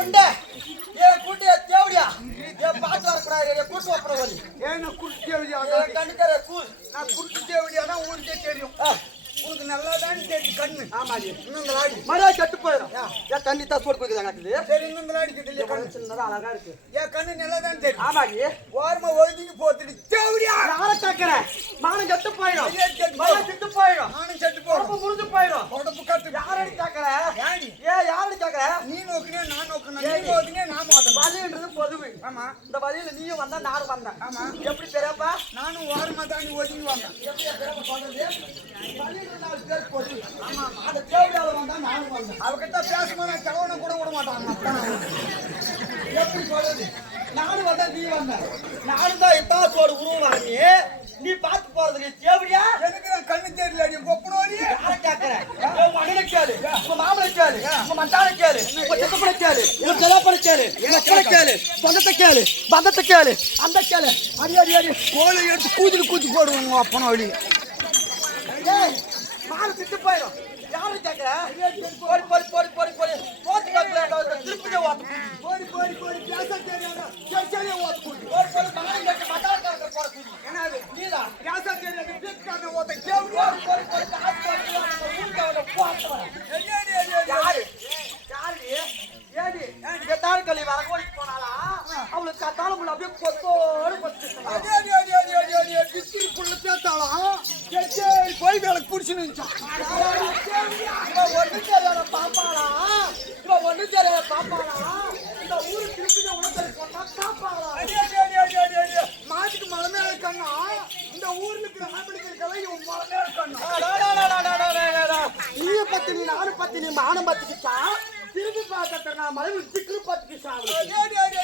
புண்டை ஏ கூட்டிய தேவடியா ஏ பாத்து வரக்கூடாது ஏ கூட்டு வரக்கூடாது ஏன் நான் குருட்டு தேவடியா கண்டுக்கற கூல் நான் குருட்டு தேவடியானா உனக்கே தெரியும் உனக்கு நல்லா தான் தெரியும் கண்ணு ஆமாடி இன்னும் இந்த லாடி மரியாதை கெட்டு போயிடும் ஏன் கண்ணி தான் சோறு போய்க்குதாங்க இருக்குது சரி இன்னும் இந்த லாடி கிட்ட கண்ணு சின்னதா அழகா இருக்கு என் கண்ணு நல்லா தான் தெரியும் ஆமாடி ஓரமா ஒதுங்கி போத்துட்டு தேவடியா யாரை கேட்கற மானம் கெட்டு போயிடும் மரியாதை கெட்டு போயிடும் நானும் செத்து போறோம் முடிஞ்சு போயிடும் உடம்பு கட்டு யாரடி கேட்கற ஏடி யாரடி கேட்கற நீ நோக்குனே நான் நோக்குனே நீ நோக்குனே நான் மோதணும் வலின்றது பொதுவு ஆமா இந்த வலியில நீயும் வந்தா நானும் வந்தேன் ஆமா எப்படி பெரியப்பா நானும் ஓரமா தான் நீ ஒதுங்கி வாங்க எப்படி பெரியப்பா சொல்றது வலின்றது நாலு பேர் பொதுவு ஆமா அந்த தேவையால வந்தா நானும் வந்தேன் அவகிட்ட பேசுமா நான் செலவனை கூட விட மாட்டாங்க எப்படி சொல்றது நானும் வந்தா நீ வந்த நானும் தான் இப்ப சோறு உருவாங்க நீ பார்த்து போறதுக்கு தேவையா எனக்கு நான் கண்ணு தெரியல நீ கொப்பனோடி யாரை கேட்கற உங்க அண்ணனை கேளு உங்க மாமனை கேளு உங்க மச்சானை கேளு உங்க சித்தப்பனை கேளு உங்க செலப்பனை கேளு உங்க கேளு சொந்தத்தை கேளு பந்தத்தை கேளு அந்த கேளு அடி அடி அடி கோலை எடுத்து கூத்தி போடுவோம் அப்பனோடி ஏய் மாறு திட்டு போயிடும் யாரு கேட்கற போடி போடி போடி போடி போடி போட்டு கப்பல திருப்பதி ஓட்டு போடி பேச தெரியாத சரி ஓட்டு கூடி போடி போடி மானம் கேட்டு மத்தாளக்காரங்க போற கூடி என்னது நீதா பேச தெரியாத வீட்டுக்காரன ஓட்ட கேவடியா போடி போடி காசு ஊர்க்காரங்க போட்டு யாரு ஏடி கெட்டால் கலி வர கோடி போனாலா அவளுக்கு கத்தால முள்ள அப்படியே கொத்தோடு கொத்து பிஸ்கி புள்ள பேத்தாலாம் சரி போய் வேலை புடிச்சுன்னு இவன் ஒண்ணு தெரியாத பாப்பாளா இவன் ஒண்ணு தெரியாத பாப்பாளா இந்த ஊரு திருப்பி உணர்ந்து போட்டா காப்பாளா மாட்டுக்கு மலமே இருக்கானா இந்த ஊர்ல இருக்கிற ஆம்பளைகளுக்கெல்லாம் இவன் மலமே இருக்கானா நீ பத்தினி நானும் பத்தினி மானம் பத்திக்கிச்சா திருப்பி பார்த்த நான் மலை சிக்கல் பத்திக்கிச்சா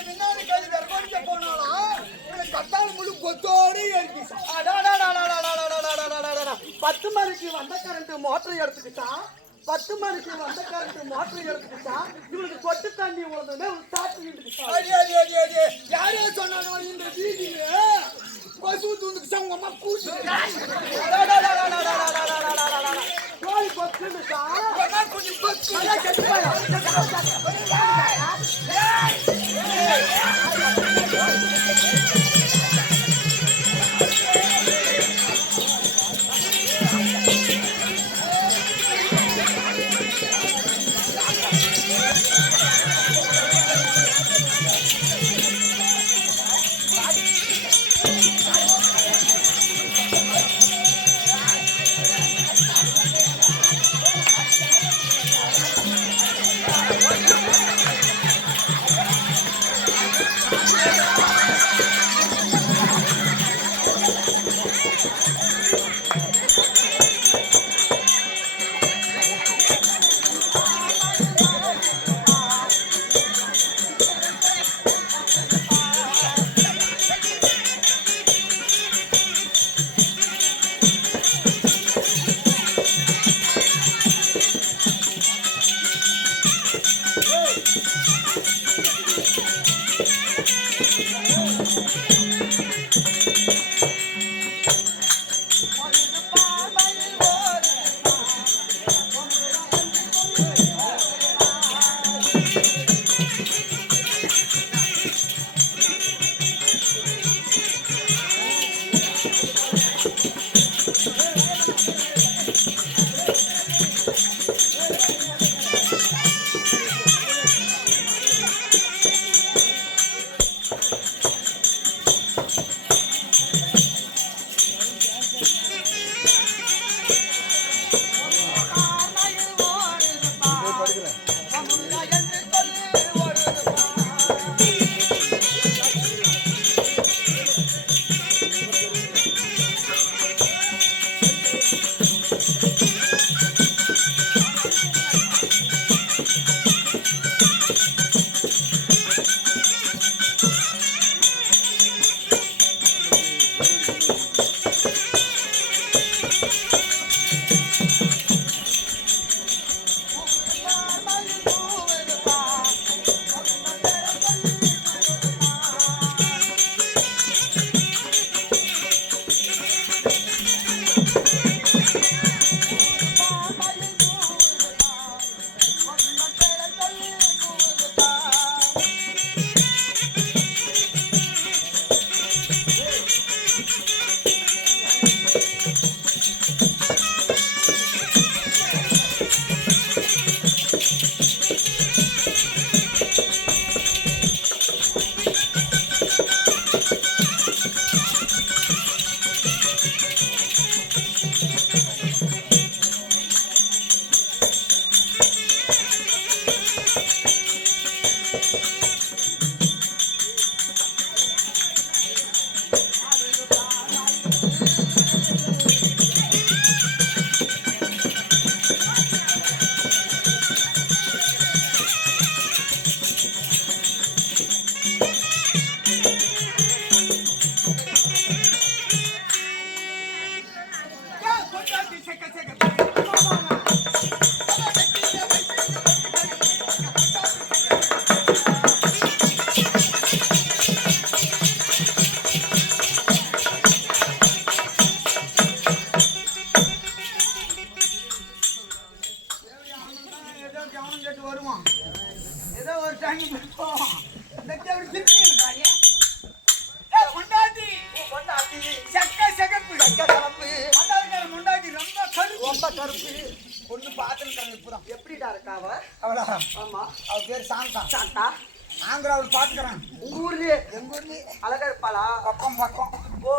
முன்னாடி கையில் வெறுமடிக்க போனாலும் கத்தாள் முழு கொத்தோடு ஏறிக்கிச்சா 10 மணிக்கு வந்த கரண்ட் மோட்டர் எடுத்துக்கிட்டா 10 மணிக்கு வந்த கரண்ட் மோட்டர் எடுத்துக்கிட்டா இவளுக்கு கொட்டு தண்ணி உழந்ததுமே சாப்பிட்டு யாரே சொன்னாலும் இந்த வீதியில கொசு தூந்துக்குச்சா உங்க அம்மா கூட்டு கோழி கொத்துச்சா பணம் கேட்டு வருவான் ஏதோ ஒரு டைம் போவான் அப்படி திருப்பி இருக்காங்க பொண்டாட்டி செகப்பு கலப்பு முண்டாட்டி ரொம்ப கருப்பு ரொம்ப கருப்பு ஒண்ணு பார்த்துருக்காங்க இப்பதான் எப்படிடா இருக்காவ அவளா ஆமா அவ பேர் சாந்தா சாத்தா ஆந்திரா அவள் பாத்துக்கிறான் உங்க ஊர்லயே எங்க ஊர்லயே அழகா இருப்பாளா பக்கம் பக்கம் ஓ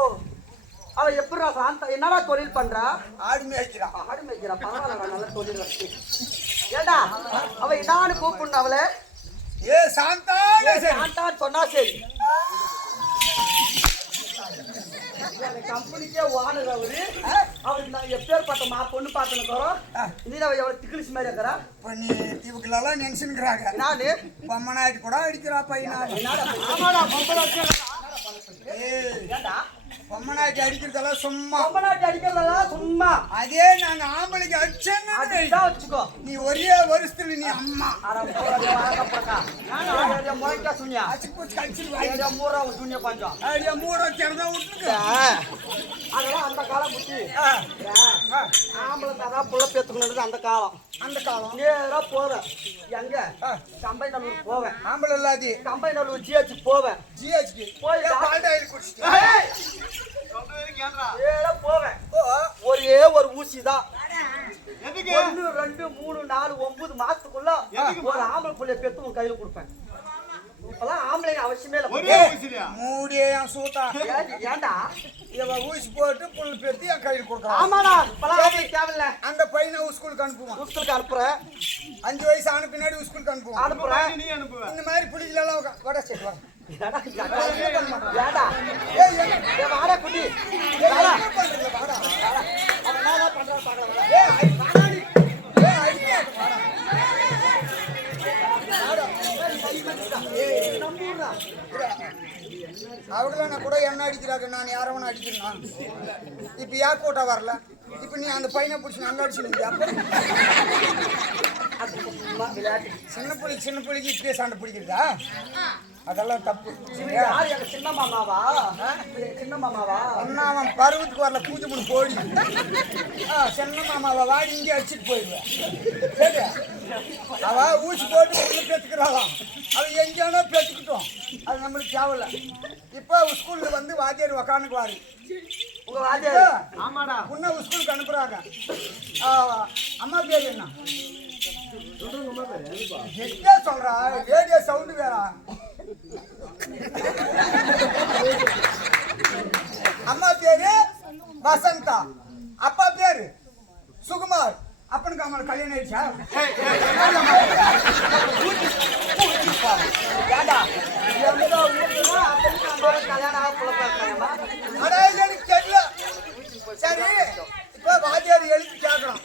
அவ எப்படிடா சாந்தா என்னடா தொழில் பண்றா ஆடு மேய்க்கிறான் ஆடு மேய்க்கிறா பரவாயில்ல நல்ல தொழில் வச்சு ஏண்டா அவ என்னான்னு கூப்பிடணும் அவளை ஏ சாந்தா சாந்தான்னு சொன்னா சரி கம்பெனிக்கே ஓனர் அவரு அவருக்கு நாங்க எப்பேற்பட்ட பொண்ணு பார்த்துக்கிறோம் நீ எவ்வளவு திக்கிலிச்சு மாதிரி இருக்கிறா இப்ப நீ இவங்களெல்லாம் நினைச்சுக்கிறாங்க நானு பொம்மனாயிட்டு கூட அடிக்கிறா பையனா ஆமாடா பொம்பளாச்சு ஏண்டா பொம்மனாயிட்டு அடிக்கிறதெல்லாம் சும்மா பொம்பளாச்சு அடிக்கிறதெல்லாம் சும்மா அதே நாங்க ஆம்பளைக்கு அடிச்சேன்னு அடிதான் வச்சுக்கோ நீ ஒரே வருஷத்துல நீ அம்மா முறைக்கா சுனியா அச்சு போச்சு கழிச்சிருவாங்க மூறா சுனியா பஞ்சம் ஐயா மூட திறந்தா விட்டுருக்க அதெல்லாம் அந்த காலம் புத்தி ஆம்பளை தான் புள்ள பேத்துக்கணும் அந்த காலம் அந்த காலம் நேரா போவேன் எங்க கம்பை நல்லூர் போவேன் ஆம்பளை இல்லாதி கம்பை நல்லூர் ஜிஹெச் போவேன் ஜிஹெச்க்கு போய் பால்டாயில் குடிச்சிட்டு நேரா போவேன் ஒரே ஒரு ஊசி தான் 1 2 3 4 9 மாசத்துக்குள்ள ஒரு ஆம்பளை புள்ளைய பெத்து உன் கையில கொடுப்பேன் இப்பெல்லாம் ஆம்பளைங்க அவசியமே இல்லை மூடியே சூத்தா ஏண்டா இவ ஊசி போட்டு புல் பெத்தி என் கையில் கொடுக்குறான் ஆமாடா இப்பெல்லாம் ஆம்பளை தேவையில்ல அந்த பையனை ஸ்கூலுக்கு அனுப்புவான் ஸ்கூலுக்கு அனுப்புறேன் 5 வயசு ஆன பின்னாடி ஸ்கூலுக்கு அனுப்புவான் அனுப்புறேன் இந்த மாதிரி புளிகளெல்லாம் வட சேர்த்து வர ஏடா ஏய் வாடா குட்டி வாடா பண்றது வாடா அவன் என்ன பண்றான் பாக்கறேன் ஏய் வாடா நீ ஏய் ஐடியா வாடா அவங்கள கூட என்ன அடிக்கிறாங்க நான் யாரவன அடிக்கிறேன் இப்ப யார் போட்டா வரல இப்ப நீ அந்த பையனை பிடிச்சி அங்க அடிச்சுருந்தியா சின்ன பிள்ளைக்கு இப்படியே சண்டை பிடிக்கிறதா அதெல்லாம் தப்பு சின்ன மாமாவா சின்ன மாமாவா அவன் பருவத்துக்கு வரல பூஜை பண்ணி போடி சின்ன மாமாவா வாடி இங்கே அடிச்சுட்டு போயிடுவேன் சரி அவ ஊசி போட்டு உள்ள பெற்றுக்கிறாளாம் அவன் எங்கேயானோ பெற்றுக்கிட்டோம் அது நம்மளுக்கு தேவையில்ல இப்போ ஸ்கூல்ல வந்து வாத்தியார் உக்காந்துக்குவாரு உங்க வாத்தியார் ஆமாடா உன்ன ஸ்கூலுக்கு அனுப்புறாங்க அம்மா பேர் என்ன என்ன சொல்றா ரேடியோ சவுண்டு வேறா அம்மா பேரு வசந்தா அப்பா பேரு சுகுமார் அப்பனுக்கு அம்மா கல்யாணம் ஆயிடுச்சா எனக்கு தெரியல சரி இப்ப வாத்தியார் எழுதி கேட்கறான்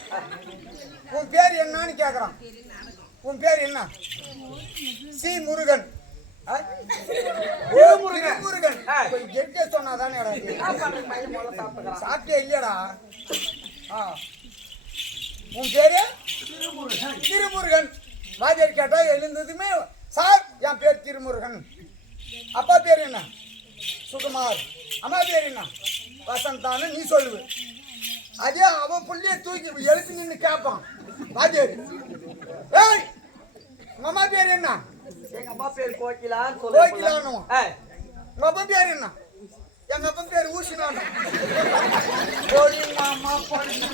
உன் பேர் என்னன்னு கேட்கறான் உன் பேர் என்ன சி முருகன் முருகன் எங்க சொன்னாதானே சாப்பிட்டே இல்லையடா உன் பேரு திருமுருகன் வாத்தியார் கேட்டா எழுந்ததுமே சார் என் பேர் திருமுருகன் அப்பா பேர் என்ன சுகுமார் அம்மா பேர் என்ன வசந்தான்னு நீ சொல்லுவ அதே அவன் புள்ளிய தூக்கி எழுத்து நின்று கேட்பான் வாத்தியார் ஏய் உங்க அம்மா பேர் என்ன எங்க அம்மா பேர் கோகிலான்னு கோகிலானு உங்க அப்பா பேர் என்ன எங்க அப்பா பேர் ஊசினானு கோடி மாமா பொண்ணு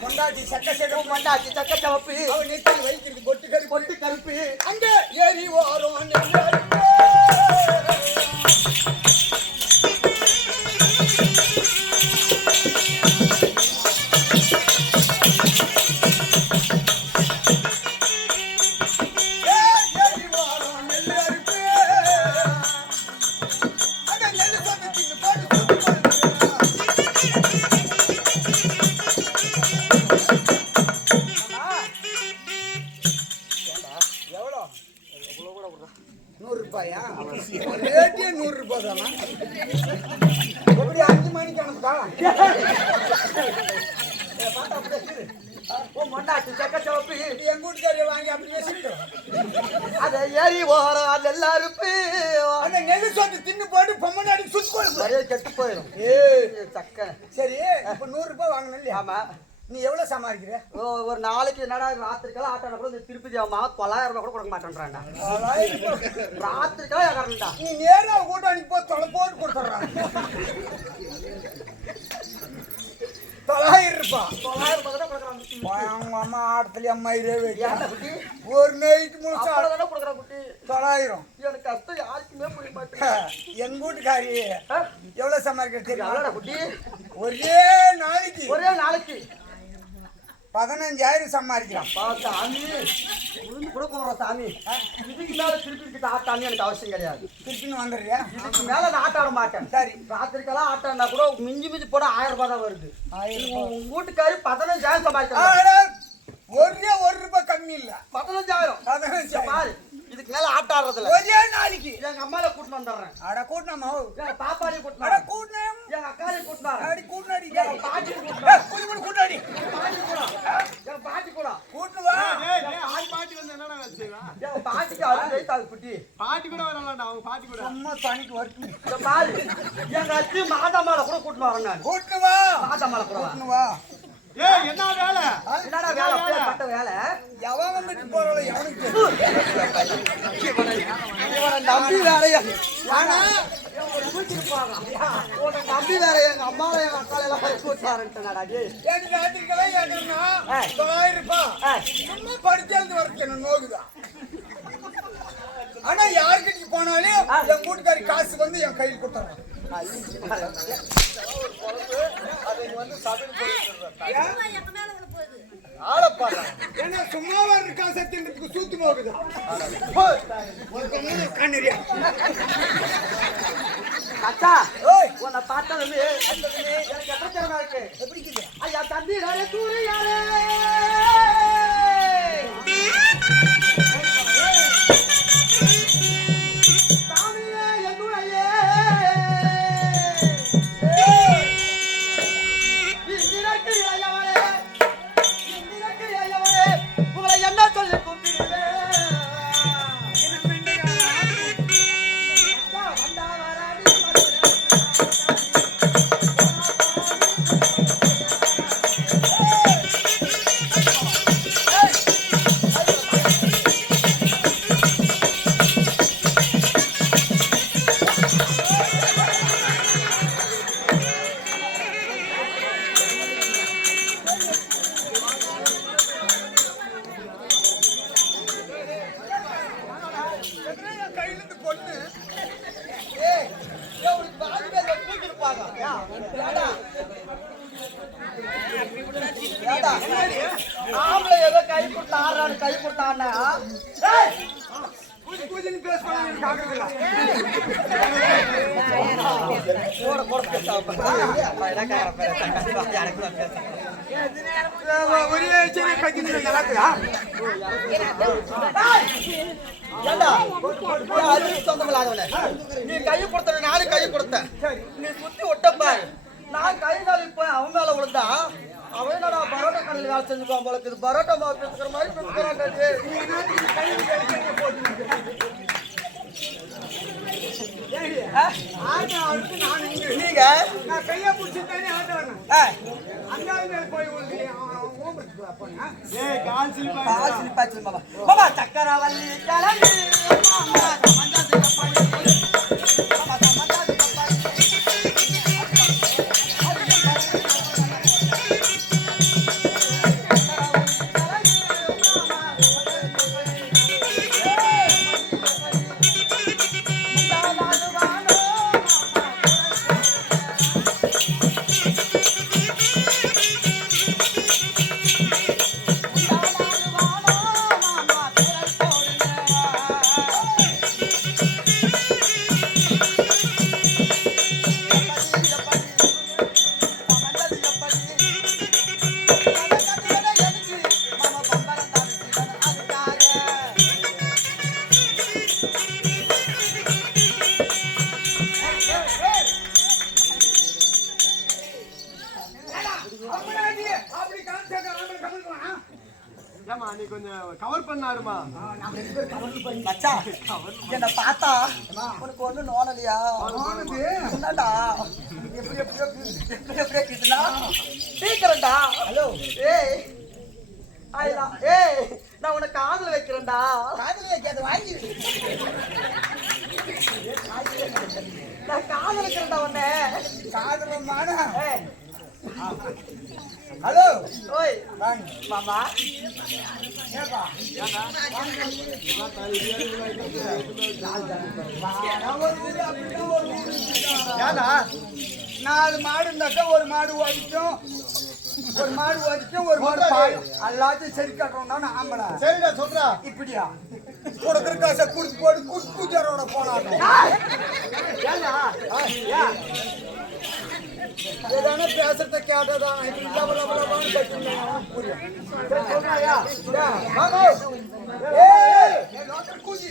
பொண்டாட்டி சக்க சக்க பொண்டாட்டி சக்க சவப்பு அவன் நெத்தி வைக்கிறது பொட்டு கருப்பு அங்க ஏறி ஓரம் ரேட்டே 100 ரூபாய் பொண்டாட்டி செக்க சிவப்பு என் வீட்டுக்காரியை வாங்கி அப்படி வச்சுக்கிட்டோம். அதை ஏறி ஓரம் அது எல்லாருப்பு அந்த நெல்லு சோத்து தின்னு போட்டு பொம்மனாடி சுத்து போடு. நிறைய கெட்டு போயிடும் சக்க. சரி இப்ப 100 ரூபாய் வாங்கின இல்லையா? ஆமா. நீ எவ்வளவு சமாளிக்கிற? ஒரு நாளைக்கு என்னடா ராத்திரிக்கெல்லாம் ஆட்டான கூட திருப்பதி அம்மா 900 ரூபாய் கூட கொடுக்க மாட்டேன்றான்டா. ராத்திரிக்கெல்லாம் ஏகாரண்டா. நீ நேரா கூட அன்னைக்கு போய் தொலை போட்டு கொடுத்துட்றான். 900 ரூபாய். 900 ரூபாய் தான் கொடுக்குறாங்க. அவங்க அம்மா ஆடத்துல அம்மா இரவே ஏன்டா குட்டி? ஒரு நைட் முழுசா அவ்வளவுதானே கொடுக்குறாங்க குட்டி. 900. எனக்கு கஷ்டம் யாருக்குமே புரிய மாட்டேங்குது. என் வீட்டுக்காரி எவ்வளவு சமாளிக்கிற தெரியுமா? எவ்வளோடா குட்டி? ஒரே நாளைக்கு 15,000 சம்பாதிக்கலாம். சாமி உளுந்து கூட போடுறோம் சாமி. இதுக்கு மேல திருப்பி ஆட்டான்னு எனக்கு அவசியம் கிடையாது. திருப்பின்னு வந்துடுறியா? இதுக்கு மேல நான் ஆட்டாட மாட்டேன். சரி ராத்திரிக்கெல்லாம் ஆட்டாண்டா கூட மிஞ்சி போட 1000 ரூபாய் தான் வருது. உங்க வீட்டுக்காரி 15,000 சம்பாதிக்கலாம். ஒரே 1 ரூபாய் கம்மி இல்ல. 15,000 பாரு. இதுக்கு மேல ஆட்டாடுறதுல ஒரே நாளைக்கு எங்க அம்மால கூட்டிட்டு வந்துடுறேன். அட கூட்டணமா? எங்க பாப்பாடி கூட்டிட்டு அட கூட்டணம். எங்க அக்காடி கூட்டிட்டு அடி கூட்டணடி. எங்க பாட்டி கூட்டிட்டு கூட்டடி. பாட்டி கூட எங்க பாட்டி கூட கூட்டு வா. பாட்டி வந்து என்னடா செய்வா? எங்க பாட்டிக்கு அது கைத்தாது குட்டி. பாட்டி கூட வரலாம்டா, அவங்க பாட்டி கூட. சும்மா தனிக்கு வரணும். இந்த பாரு எங்க அச்சி மாதாமால கூட கூட்டிட்டு வரேன் நான். கூட்டு வா. மாதாமால கூட கூட்டு வா. ஏய் என்ன வேலை? என்னடா வேலை பட்ட வேலை? எவன் வந்துட்டு போறவள எவனுக்கு இவனை நம்பி வேலையா? ஆனா ஒரு கூட்டிட்டு போறான். உன்னை நம்பி வேற எங்க அம்மாவை எங்க அக்கால எல்லாம் கூட்டிட்டு வரேன்ட்டா. ஏன் ராத்திரிக்கெல்லாம் ஏக்கறனா 900 ரூபாய் சும்மா படிச்சது வரது நோகுதான். ஆனா யார்கிட்ட போனாலும் என் வீட்டுக்காரி காசு வந்து என் கையில் கொடுத்துறான். ஏன்னா சும்மாவா இருக்கா சத்தியத்துக்கு சூத்து போகுதான். அச்சா உன்னை பார்த்ததுமே எனக்கு எப்படி திறமை இருக்கு? எப்படி இருக்குது? ஐயா தம்பி யாரே தூரு யாரே ஆம்பளை ஏதோ கை கொடுத்தா ஆறாடு கை கொடுத்தான்னா நீ கை கொடுத்த நானும் கை கொடுத்தேன். நீ சுத்தி ஒட்டப்பாரு. நான் கை நாளைக்கு போய் அவன் மேல விழுந்தா அவன் என்னடா பரோட்டா கடையில் வேலை செஞ்சுக்குவான் போல இருக்குது. பரோட்டா மாவு பேசுக்கிற மாதிரி பேசுகிறாங்க. நீங்க நான் கையை பிடிச்சிட்டானே ஆட்டவன அங்க போய் கால் சிலிப்பாச்சு மாமா. மாமா சக்கரவள்ளி கிளம்பி மாமா மஞ்சாதி கப்பாடி மாமா மஞ்சாதி கப்பாடி ஏமா நீ கொஞ்சம் கவர் பண்ணாருமா மச்சான், என்னை பார்த்தா உனக்கு ஒண்ணும் நோனலையா? என்னடா எப்படி இருக்குதுன்னா சீக்கிரம்டா. ஹலோ ஏய் ஏய், நான் உனக்கு காதல் வைக்கிறேன்டா. காதல் வைக்காத வாங்கி நான் காதல் வைக்கிறேன்டா உன்னை. காதலமான ஏய், ஹலோ ஓய் வாங்க மாமா. ஏப்பா ஏன்னா 4 மாடு இருந்தாக்கா ஒரு மாடு ஓடிக்கும், ஒரு மாடு ஓடிக்கும், ஒரு மாடு பாயும். எல்லாத்தையும் சரி கட்டுறோம் தானே ஆம்பளை. சரிடா சொல்றா. இப்படியா கொடுக்குற காசை குடுத்து போட்டு குடுக்குஜரோட போனாங்க. ஏன்னா ஏதான பேசுறத கேட்டதான் இப்படி லபலபலபான்னு கட்டினேன். புரியும். சரி சொல்றாயா? மாமா ஏய் டாக்டர் கூஜி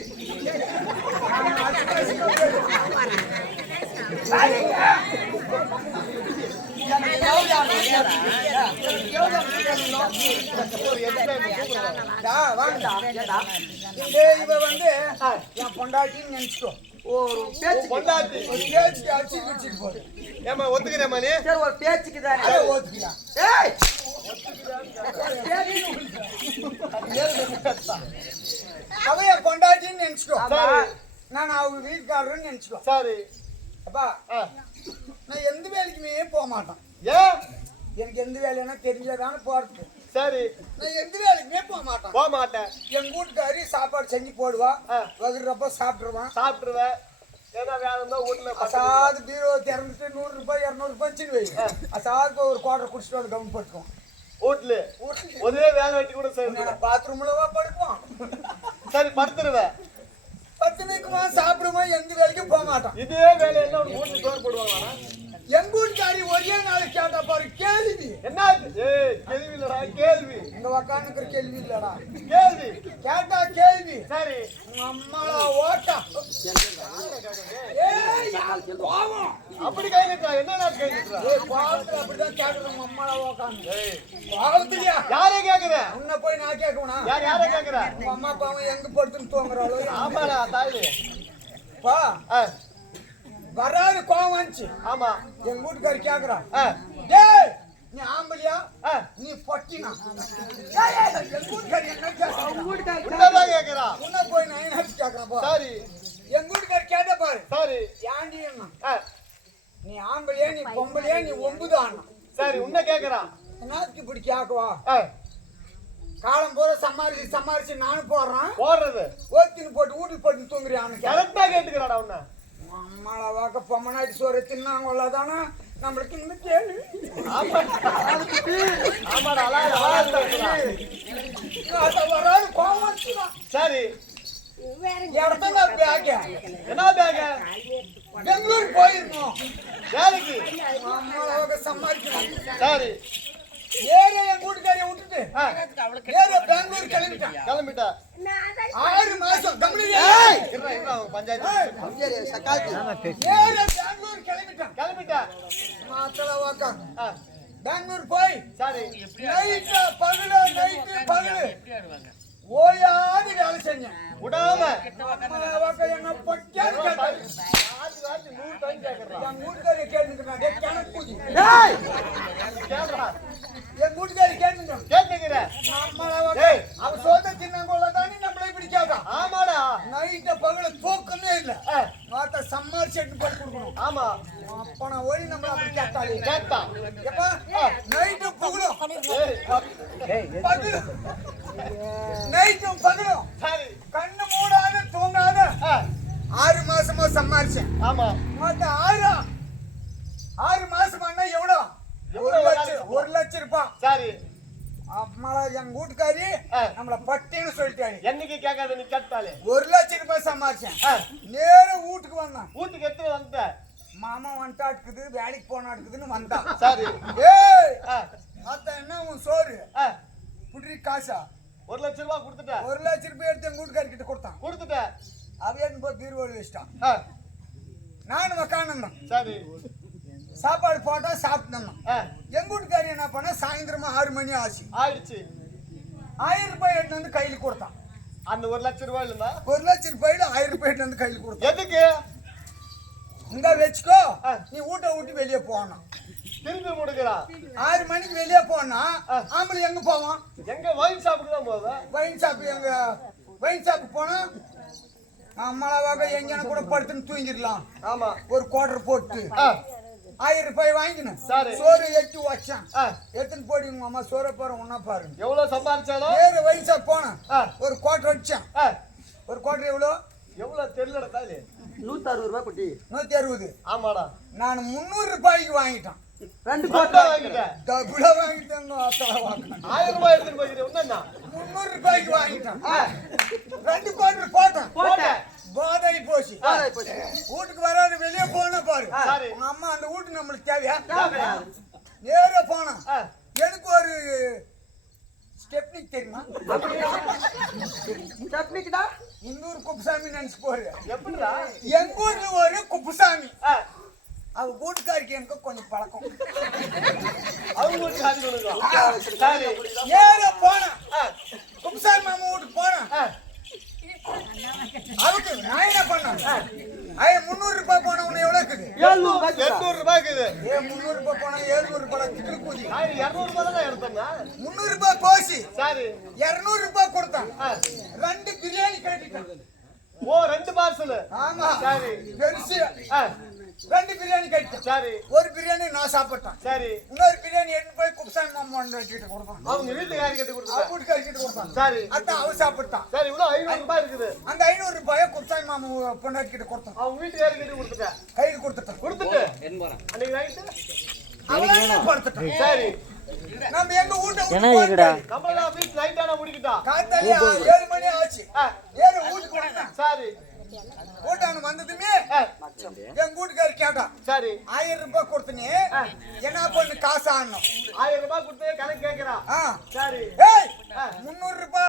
இவ வந்து என் பொண்டாட்டின்னு நினைச்சுக்கோ. ஒரு பேச்சு பொண்டாட்டி ஒரு பேச்சுக்கு அடிச்சு கிடிச்சிட்டு போகுது. ஏமா ஒத்துக்கிறேம்மா நீ? சரி, ஒரு பேச்சுக்கு தானே. அதை ஓத்துக்கலாம். ஏய், அவ என் பொண்டாட்டின்னு நினைச்சுக்கோ. ஆமா. நான் அவங்க வீட்டுக்காரன்னு நினைச்சுக்கோ. சரி. அப்பா ஆ. நான் எந்த வேலைக்குமே போக மாட்டேன். ஏன்? எனக்கு எந்த வேலைன்னா தெரிஞ்சதானே போறது. சரி. நான் எந்த வேலைக்குமே போக மாட்டேன். போக மாட்டேன். என் வீட்டுக்காரி சாப்பாடு செஞ்சு போடுவா, ஆ. வகுறப்ப சாப்பிட்டுருவான். சாப்பிட்டுருவேன். ஏன்னா வேலை இருந்தா வீட்டுல அசாது பீரோ திறந்துட்டு 100 ரூபாய் 200 பஞ்சுன்னு வை. அசாது ஒரு குவார்டர் குடிச்சிட்டு வந்து கவனம் போட்டுக்குவோம். வீட்டுல ஒரே வேலை வெட்டி கூட செய்யணும். பாத்ரூம்லவா படுப்போம். சரி படுத்துருவேன். 10 நிக்குமா சாப்பிடுவோம். எந்த வேலைக்கும் போக மாட்டான். இதே வேலை என்ன வீட்டுல சோறு போடுவாங்க? எங்க வீட்டுக்காரி ஒரே நாள் கேட்டா பாரு கேள்வி. என்ன? ஏய் கேள்வி இல்லடா, கேள்வி. இங்க உக்காந்துக்கிற கேள்வி இல்லடா, கேள்வி கேட்டா கேள்வி. சரி. உங்க அம்மாளா ஓட்டா. ஏய் பாவம். அப்படி கை நிட்டா என்ன கை நிட்டா? ஏய் பாவத்துல அப்படிதான் கேக்குற உங்க அம்மாளா ஓக்காந்து. ஏய் பாவத்துலயா யாரே கேக்குற? உன்னை போய் நான் கேட்கணும்னா யாரே கேக்குற? உங்க அம்மா பாவம் எங்க படுத்துன்னு தூங்குறாளோ. ஆமாடா தாய். பா வராது கோவம் வந்துச்சு. ஆமா. எங்க வீட்டுக்காரி கேக்குறா, ஆ. டேய் நீ ஆம்பளியா ஆ. நீ பொட்டினா? ஏய் ஏய் எங்க வீட்டுக்காரி என்ன கேக்குறா? உன்னதான் கேக்குறா. உன்னை போய் நான் என்ன கேக்குறேன் பா. சரி. எங்க வீட்டுக்காரி கேட்ட பாரு. சரி. ஏன்டி என்ன ஆ. நீ ஆம்பளையா நீ பொம்பளையா நீ ஒம்புதான்? சரி உன்ன கேக்குறா. என்னத்துக்கு இப்படி கேக்குவா? ஆ. காலம் பூரா சம்மாரிச்சு நானும் போடுறேன். போடுறது ஓத்தின்னு போட்டு வீட்டுக்கு போட்டு தூங்குறியான்னு கரெக்டா கேட்டுக்கிறாடா உன்ன. அம்மாளை வாக்க பொம்மனாட்டி சோறு தின்னாங்கல்ல தானே நம்மளுக்கு இந்த கேள்வி. ஆமாடா அலாத வராது கோவம் வந்துச்சுதான். சரி. இடத்துல பேக்க என்ன பேக? பெங்களூர் போயிருந்தோம் வேலைக்கு. அம்மாளை வாக்க சம்மாரிக்கணும். சரி. ஏரியா என் வீட்டுக்காரியை விட்டுட்டு ஆ. ஏரியா பெங்களூர் கிளம்பிட்டான். கிளம்பிட்டா. 6 மாசம் கம்பெனி இருடா அவங்க பஞ்சாயத்து. ஏரியா பெங்களூர் கிளம்பிட்டான். கிளம்பிட்டா. மாத்தளை வாக்கா ஆ. பெங்களூர் போய் சரி. நைட்டு பகலு ஓயாது வேலை செஞ்சேன். விடாம அம்மாளை வாக்க என்ன பொட்டியான்னு கேட்டாரு. ஆதி 100 டைம் கேக்குறா. என் வீட்டுக்காரியை கேட்டுக்கிறான். கணக்கு பூஜி கேக்குறா. என் வீட்டுக்காரி கேட்டுக்கிறான். கேட்டுக்கிற. அம்மாளை வாக்க ஏய். அவ சோத்த தின்னாங்கோல தானே நம்மள இப்படி கேட்டான். ஆமாடா. நைட்ட பகல தூக்கமே இல்ல. ஆ. மாத்த சம்மார் செட்டு போட்டு கொடுக்கணும். ஆமா. அப்ப நான் ஓடி நம்மள அப்படி கேட்டாலே. கேட்டா. எப்பா நைட்டு பகலும் ஏய் பகலும் நைட்டும் பகலும் சரி. கண்ணு மூடாத தூங்காத ஆ. 6 மாசமா சம்மாரிச்சேன். ஆமா. மொத்த 6 மாசமானா எவ்வளோ? 1 லட்சம் ரூபாய். சரி. அம்மாளா என் வீட்டுக்காரி ஆ. நம்மள பட்டின்னு சொல்லிட்டாரு. என்னைக்கு கேட்காத நீ கேட்டாலே. 1 லட்சம் ரூபாய் சம்பாரிச்சேன். ஆ. நேர வீட்டுக்கு வந்தான். வீட்டுக்கு எடுத்து வந்த. மாமா வந்துட்டாட்டுக்குது வேலைக்கு போனாட்டுக்குதுன்னு வந்தான். சரி. ஏய் ஆ. அத்த என்ன உன் சோறு ஆ. புடி காசா 1 லட்சம் ரூபாய் கொடுத்துட்ட. 1 லட்சம் ரூபாய் எடுத்து எங்க வீட்டுக்காரி கிட்ட கொடுத்தான். கொடுத்துட்ட. அவன் போய் பீரோவில் வச்சிட்டான். ஆ. நானும் உக்காந்துருந்தேன். சரி. சாப்பாடு போட்டா சாப்பிட்டோம். ஆ. எங்க வீட்டுக்காரி என்ன பண்ண சாயந்தரமா 6 மணி ஆச்சு. ஆயிடுச்சு. 1000 ரூபாய் எடுத்து வந்து கையில கொடுத்தான். அந்த 1 லட்சம் ரூபாய் இல்லைன்னா 1 லட்சம் ரூபாயில 1000 ரூபாய் எடுத்து வந்து கையில கொடுத்தான். எதுக்கு இங்க வச்சுக்கோ, நீ வீட்டை விட்டு வெளியே போகணும். திருப்பி முடுக்கிறா 6 மணிக்கு வெளியே போனா ஆம்பளை எங்க போவான்? எங்க ஒயின் ஷாப்புக்கு தான் போவா வைன் ஷாப். எங்க வைன் ஷாப்புக்கு போனா அம்மாவாக எங்கன கூட படுத்துன்னு தூங்கிடலாம். ஆமா ஒரு குவார்டர் போட்டு 1000 ரூபாய் வாங்கிக்கணும். சரி. சோறு எட்டு வச்சான் எடுத்துன்னு போடி உங்க அம்மா சோற பாரு ஒன்னா பாருங்க. எவ்வளவு சம்பாதிச்சாலும் வேற வைன் ஷாப் போனேன், ஒரு குவார்டர் அடிச்சான். ஒரு குவார்டர் எவ்வளோ? எவ்வளவு தெரியல தாலி 160 ரூபாய் குட்டி. 160. ஆமாடா நான் 300 ரூபாய்க்கு வாங்கிட்டான். 2 பட்டா வாங்கிட்டேன் டபுளா வாங்கிட்டாங்க. அத்தனை வாங்கினேன். 1000 ரூபாய் எடுத்துட்டு போகிறேன் என்னன்னா 300 ரூபாய்க்கு வாங்கிட்டான். 2 குவார்டர் போட்டான். போட்டேன் போதை போச்சு. வீட்டுக்கு வராது வெளியே போனா பாரு. சரி. உங்க அம்மா அந்த வீட்டு நம்மளுக்கு தேவையா? தேவையா? நேரா போனா எனக்கு ஒரு ஸ்டெப்னிக் தெரியுமா? சட்னிக்குடா இன்னொரு குப்புசாமி நினைச்சு போரு. எப்படிடா எங்க ஊர்ல ஒரு குப்புசாமி, அவ வீட்டுக்காரிக்கு எனக்கு கொஞ்சம் பழக்கம். அவங்க சாதி கொடுக்கலாம் சரி நேரா போனா குப்புசாமி மாமா வீட்டுக்கு போனா அவருக்கு நான் என்ன பண்ணேன்? 300 ரூபாய் போன உன்னை எவ்வளவு இருக்குது? 800 ரூபாய்க்கு இது 300 ரூபாய் போனா 700 ரூபாய் திக்கு கூதி. நான் 200 ரூபாய் தான் எடுத்தேன்னா 300 ரூபாய் போசி சரி 200 ரூபாய் கொடுத்தான். 2 பிரியாணி கட்டிட்டான். ஓ 2 பார்சல் ஆமா சரி பெருசு 2 பிரியாணி கட்டிட்டான். சரி ஒரு பிரியாணி நான் சாப்பிட்டான். சரி இன்னொரு பிரியாணி எடுத்து போய் குப்சாமி மாமா கிட்ட கொடுத்தான். அவங்க வீட்டுக்காரி கட்டி அவ கொடுத்தா வீட்டுக்காரி கிட்ட கொடுத்தான். சரி அதான் அவ சாப்பிட்டான். சரி இவ்வளவு 500 ரூபாய் இருக்குது அந்த 500 ரூபாயை குப்சாமி மாமா பொண்டாட்டி கிட்ட கொடுத்தான். அவங்க வீட்டுக்காரி கட்டி கொடுத்துட்டேன் கையில் கொடுத்துட்டான். கொடுத்துட்டு அன்னைக்கு நைட்டு அவன் படுத்துட்டான். சரி நம்ம எங்க வீட்டை நம்மள வீட்டு நைட் ஆனா முடிக்கிட்டா காத்தாலே 7 மணி ஆச்சு. 7 வீட்டுக்கு வந்தான். சரி வீட்டான வந்ததுமே என் வீட்டுக்காரி கேட்டான், சரி 1000 ரூபாய் கொடுத்தனே என்ன பண்ணு காசு ஆடணும். 1000 ரூபாய் கொடுத்து கணக்கு கேக்குறா சரி ஏய் 300 ரூபாய்